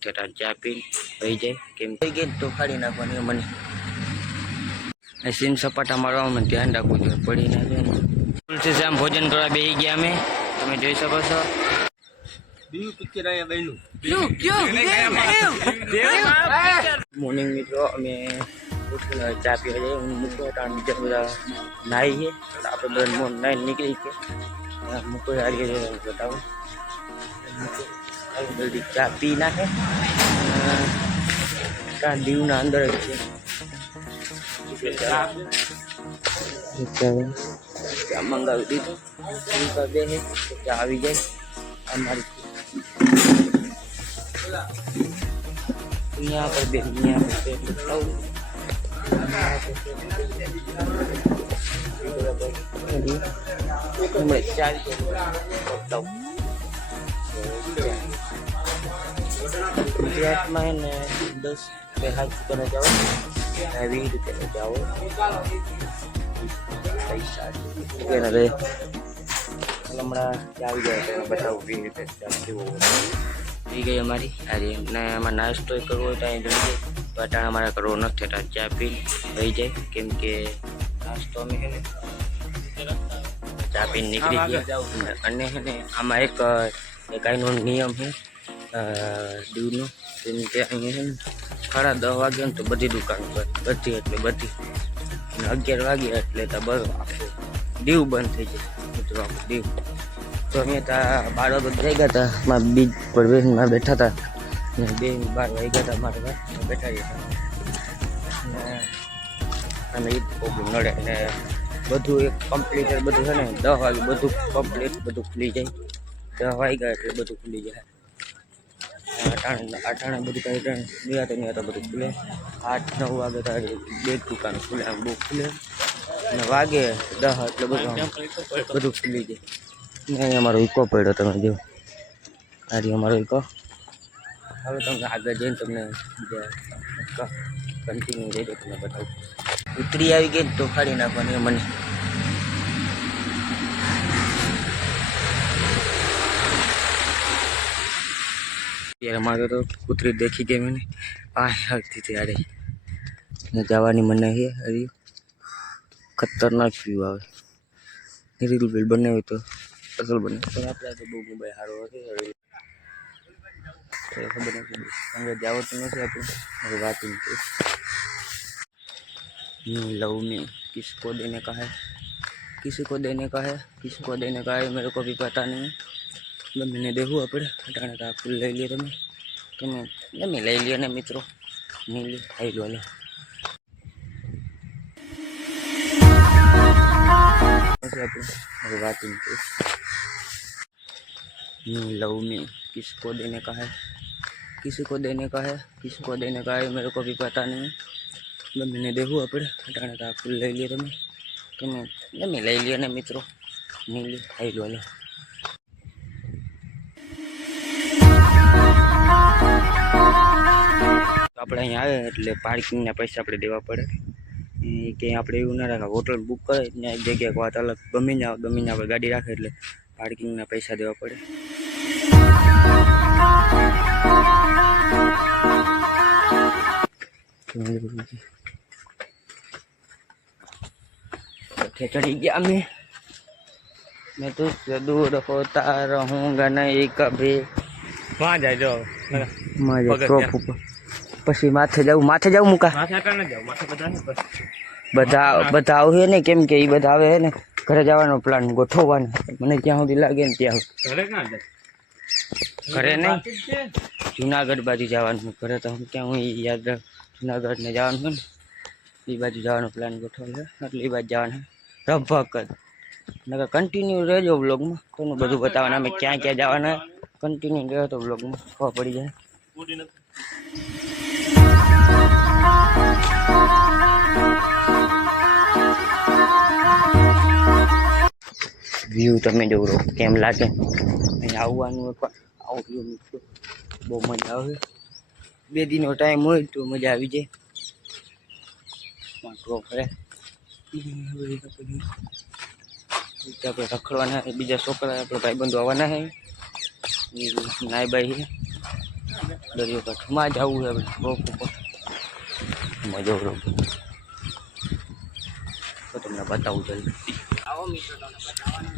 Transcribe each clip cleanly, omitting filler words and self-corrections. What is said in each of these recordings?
નથી થતા, ચા પીને થઈ જાય કેમ થઈ ગઈ તો ખાડી નાખવાની મને સીન સપાટા મારવામાં ધ્યાન રાખવું જોઈએ, પડી ના જાય. તુલસી આમ ભોજન કરવા બેસી ગયા અમે, તમે જોઈ શકો છો. મોર્નિંગ મિત્રો, અમે ઉઠીને ચા પીવા જઈએ. હું મૂકો બીજા બધા નાહી છે, આપણે બધા નાહી નીકળી છે. મૂકો આવી બતાવું જલ્દી ચા પી નાખે. ત્યાં દીવના અંદર જ છે. ચા મંગાવી દીધું, બે ચા આવી જાય અમારી यहाँ पर भी यहाँ पे ગુજરાતમાં હે ને 10 રૂપિયા જાઓ, 20 રૂપિયા જાઓ પૈસા રે હમણાં આવી જાય તો બતાવું 20 રૂપિયા કેવું થઈ ગઈ અમારી. ને એમાં નાસ્તો કરવો હોય તો અહીં જઈ જાય, તો અટાણે અમારે કરવો નથી થતા, ચા પી થઈ જાય કેમ કે નાસ્તો અમે છે ને ચા પીને નીકળી ગયા. અને છે ને આમાં એક આઈનો નિયમ છે દીવનો, કેમ કે અહીંયા છે ને 10:30 વાગે ને તો બધી દુકાન બધી એટલે બધી, અને 11 વાગ્યા એટલે તો બસ આખું દીવ બંધ થઈ જાય મિત્રો, દીવ. તો અમે ત્યાં 12 વાગે જઈ ગયા હતા, મારા બીજ પર બેસમાં બેઠા હતા ને 12 વાગ્યા હતા મારા ઘર બેઠા હતા. અને એ પ્રોબ્લેમ નડે ને બધું એક કમ્પ્લીટ બધું છે ને 10 વાગે બધું કમ્પ્લીટ બધું ખુલી જાય, 10 વાગ્યા એટલે બધું ખુલી જાય. અટાણે બધું કાંઈ નિરાતે નહીં હતા, બધું ખુલે 8-9 વાગે તો બે દુકાન ખુલે, આમ બહુ ખુલે અને વાગે 10 એટલે બધું ખુલી જાય. નહીં અમારો ઈકો પડ્યો, તમે જો આ અમારો ઈકો. હવે તમને આગળ જઈને તમને કન્ટિન્યુ જઈ દો, તમને બતાવું. ઉતરી આવી ગઈ તો ફાડી નાખવાની મને. ત્યારે મારે તો કૂતરી દેખી ગઈ મને, આવતી હતી યારે જવાની મને છે. હરી ખતરનાક વ્યૂ આવે, રીલ બીલ બનાવ્યું તો અસલ બને, પણ આપણે તો બહુ મોબાઈલ સારો હશે ખબર નથી, અંગે જાવ તો નથી આપણે મારી વાત લવ में किसको देने का है, किसी को देने का है, किसको देने का है मेरे को भी पता नहीं है. मैंने देखूँ આપણે અટાણે તો ફૂલ લઈ લઈએ, તમે લઈ લ્યો ને મિત્રો, નહીં લે ખાઈ લો. मारी बात लव में किसको देने का है, किसी को देने का है, किसको देने का है मेरे को भी पता नहीं है. मैंने देखूँ આપણે અટાણે તો ફૂલ લઈ લઈએ, તમે લઈ લ્યો ને મિત્રો, નહીં લે ખાઈ લો. આપણે અહીંયા આવે એટલે પાર્કિંગના પૈસા આપણે દેવા પડે. કે આપણે એવું ના રાખે, હોટલ બુક કરે ત્યાં એક જગ્યાએ વાત અલગ, ગમીને આપણે ગાડી રાખે એટલે પાર્કિંગના પૈસા દેવા પડે. चढ़ी गया मैं तो दूर होता रहूँगा नहीं कभी. वहाँ जाओ પછી માથે જાવ મુકા બધા આવે ને, કેમ કે એ બધા આવે ને ઘરે જવાનો પ્લાન ગોઠવવાનો, મને જ્યાં સુધી લાગે ને ત્યાં ઘરે નહીં જુનાગઢ બાજુ જવાનું. ઘરે તો હું ક્યાં હું યાદ જુનાગઢ ને જવાનું ને એ બાજુ જવાનો પ્લાન ગોઠવેલો છે, એટલે એ બાજુ જવાના રભક જ. નકર કન્ટિન્યુ રહેજો બ્લોગમાં, તમને બધું બતાવવાના અમે ક્યાં ક્યાં જવાના, કન્ટિન્યુ રહ્યો તો બ્લોગમાં ખબર પડી જાય. વ્યૂ તમે જોવો કેમ લાગે, અહીં આવવાનું આવું મિત્રો, બહુ મજા આવે. 2 દિનનો ટાઈમ હોય તો મજા આવી જાય. આપણે રખડવાના, બીજા છોકરા આપણે ભાઈબંધો આવવાના છે, નાઈ બાઈ છે દરિયો કાંઠમાં જવું છે રોપ ઉપર મજો રોપ તો તમને બતાવું જલ્દી આવો મિત્રો તમને બતાવવાનું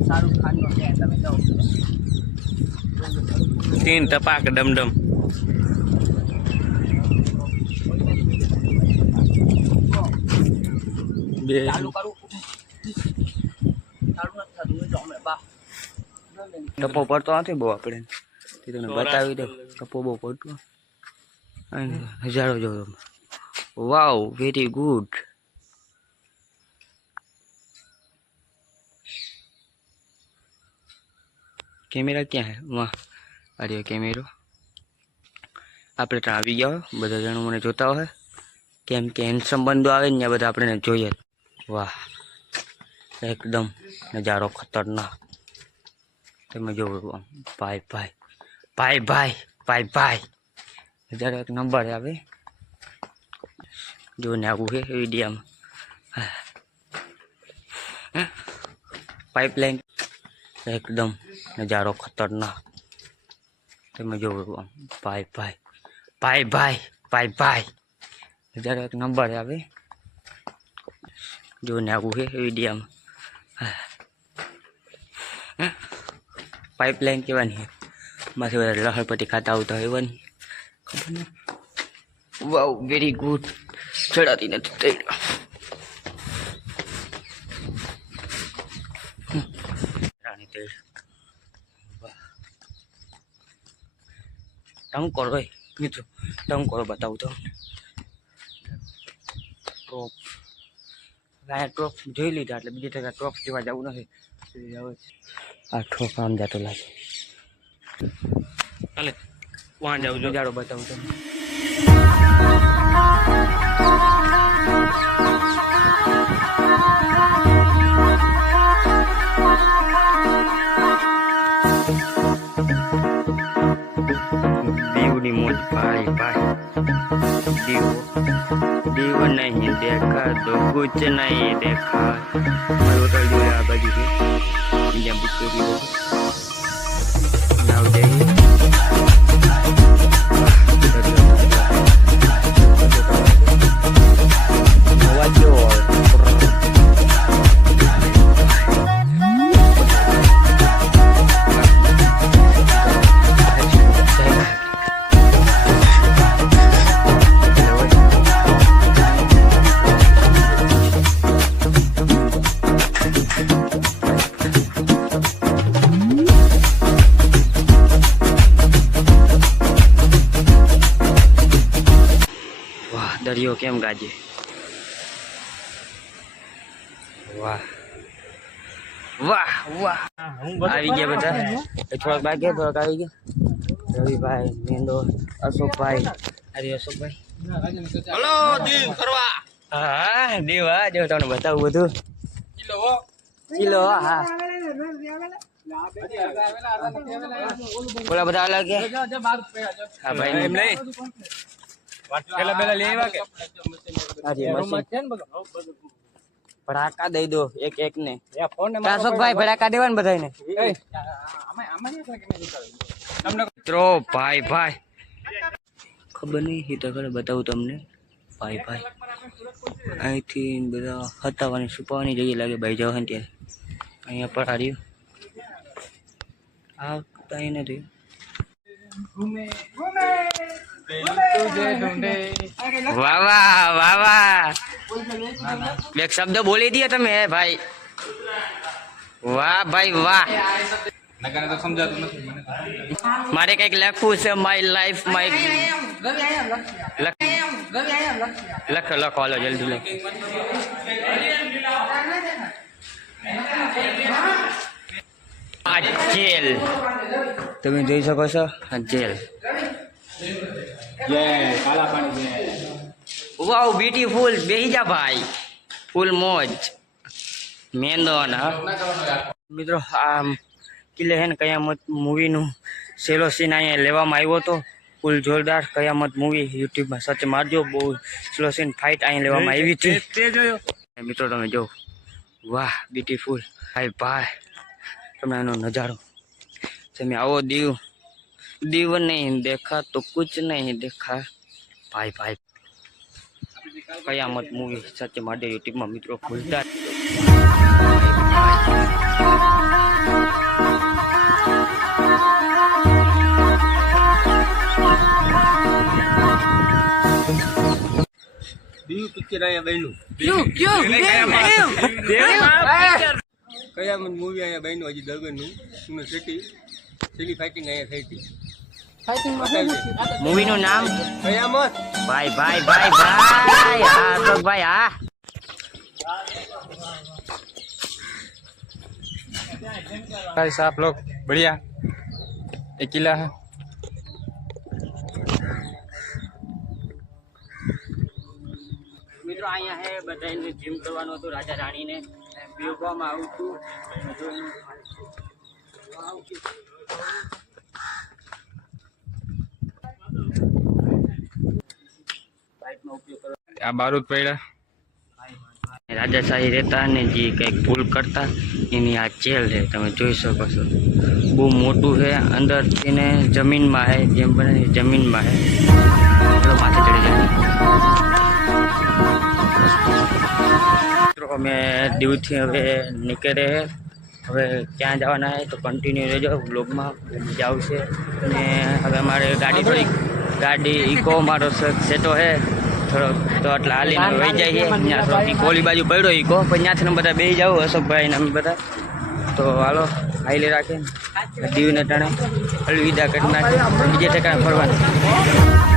શાહરુખ ખાનનો છે તમે જાઓ તીન ટપાક ડમડમ બે ચાલુ કરું ટપો પડતો નથી બહુ આપણે તમને બતાવી દો ટપો બહુ પડતો હજારો જોયો વાવ વેરી ગુડ કેમેરા ક્યાં હે વાહ અરે કેમેરો આપણે ત્યાં આવી ગયા હોય બધા જણો મને જોતા હોય કેમ કે હેન્ડસમ બંધો આવે ને બધા આપણે જોઈએ વાહ એકદમ નજારો ખતરનાક તમે જોવો ભાઈ ભાઈ ભાઈ ભાઈ ભાઈ ભાઈ નજારો એક નંબર આવે જોઈને આવું છે વિડીયામાં પાઇપલાઇન એકદમ નજારો ખતરનાક તમે જોવો ભાઈ ભાઈ ભાઈ ભાઈ ભાઈ ભાઈ નજારો એક નંબર આવે જોઈને આવું છે વિડીયામાં પાઇપલાઇન કહેવાની માથે બધા લહરપટ્ટી ખાતા આવતા હોય એવાની ખબર ને વાવ વેરી ગુડ ચડાતી નથી થઈ રાણી તેલ ટંકોર હોય મિત્રો ટંકોર બતાવું તો ટોપ ગાય ટોપ જોઈ લીધા એટલે બીજી ટકા ટોપ જેવા જવું નથી આ ઠોક આમ જતો લાગે ચાલે વાં જાઉં નજારો બતાવું તમને દીવની મોજ ભાઈ ભાઈ દીવ નહીં દેખા તો કુછ નહીં દેખા હોટલ જોડે આ બાજુ છે બીજા બુક કરી નાવ જઈએ અવાજ કેવો આવે દરિયો કેમ ગાજે વાહ વાહ વાહ આવી ગયા બધા થોડાક બાકી થોડાક આવી ગયા રવિભાઈ મેંદો અશોકભાઈ અરે અશોકભાઈ હલો દીવ ફરવા હા દીવ હા જો તમને બતાવું બધું કિલો હા બોલા બધા અલગ હા ભાઈ એમ નહીં પેલા પેલા લેવા કે ભડાકા દઈ દો એક એક ને અશોકભાઈ ભડાકા દેવા ને બધાને મિત્રો ભાઈ ભાઈ ખબર નહીં હિતો કરે બતાવું તમને ભાઈ ભાઈ અહીંથી બધા હતાવાની છુપાવાની જગ્યા લાગે ભાઈ જવા ત્યારે અહીંયા પર હાર્યું આ કઈ નથી વાહ વાહ વાહ વાહ એક શબ્દ બોલી દિયો તમે ભાઈ વાહ ભાઈ વાહ મારે કઈક લખવું છે માય લાઈફ માય લખો લખો હાલો જલ્દી લખો આ જેલ તમે જોઈ શકો છો આ જેલ વાવ બ્યુટીફુલ બેહી જા ભાઈ ફૂલ મોજ મેંદો ના મિત્રો આ કિલ્લે હે ને કયામત મૂવીનું સેલો સીન અહીંયા લેવામાં આવ્યો હતો ફૂલ જોરદાર કયામત મૂવી યુટ્યુબમાં સર્ચ મારજો બહુ સ્લો સીન ફાઇટ અહીંયા લેવામાં આવી હતી મિત્રો તમે જો વાહ બ્યુટીફુલ ભાઈ ભાઈ તમને એનો નજારો તમે આવો દીવ દીવ નહીં દેખા તો કુછ નહીં દેખા ભાઈ ભાઈ કયામત મૂવી સત્ય માટે યુટ્યુબમાં મિત્રો ભૂલતા દીવ પિક્ચર અહીંયા બન્યું કયામત મૂવી અહીંયા બન્યું હજી દરબારનું છેલ્લી ફાઇટિંગ અહીંયા થઈ હતી મૂવી નું નામ કયામત ભાઈ ભાઈ ભાઈ ભાઈ હા તો ભાઈ હા गाइस आप लोग बढ़िया एक किला है મિત્રો અહીંયા હે બધાને જીમ કરવાનું હતું રાજા રાણીને બેગવામાં આવું છું આ બાरूद પડ્યા રાજાશાહી રહેતા ને જે કંઈક ભૂલ કરતા એની આ જેલ છે તમે જોઈ શકો છો બહુ મોટું છે અંદરથી ને જમીનમાં છે જેમ બને જમીનમાં છે માથે ચડી જાય મિત્રો અમે દીવથી હવે નીકળે હવે ક્યાં જવાના છે તો કન્ટિન્યુ રહેજો બ્લોગમાં મજા આવશે અને હવે અમારે ગાડી ઇકો મારો સેટો છે થોડોક તો એટલે હાલીને વહી જઈએ ત્યાં થોડી કોલી બાજુ પડ્યો ઇકો પછી ત્યાંથી બધા બેસી જાવ અશોકભાઈ ને અમે બધા તો હાલો હાઈલે રાખે દીવને ટાણે અલવિદા કરી નાખે બીજે ઠેકાણે ફરવાનું